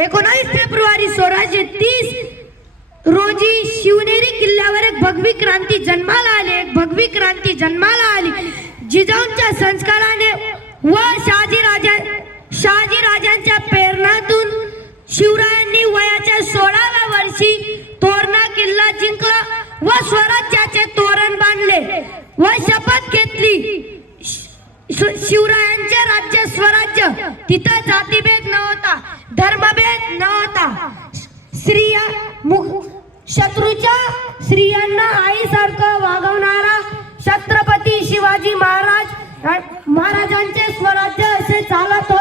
19 February 1630 रोजी शिवनेरी किल्ल्यावर एक भगवी क्रांती जन्माला आली। जिजाऊंच्या संस्काराने व शहाजी राजांच्या प्रेरणातून शिवरायांनी वयाच्या 16व्या वर्षी तोरणा किल्ला जिंकला व स्वराज्याचे तोरण बांधले व शपथ घेतली। शिवरायांचे राज्य स्वराज्य, तिथं जातीभेद नव्हता, धर्मभेद नव्हता। शत्रूच्या स्त्रियांना आईसारखं वागवणारा छत्रपती शिवाजी महाराजांचे स्वराज्य असे चालत होते।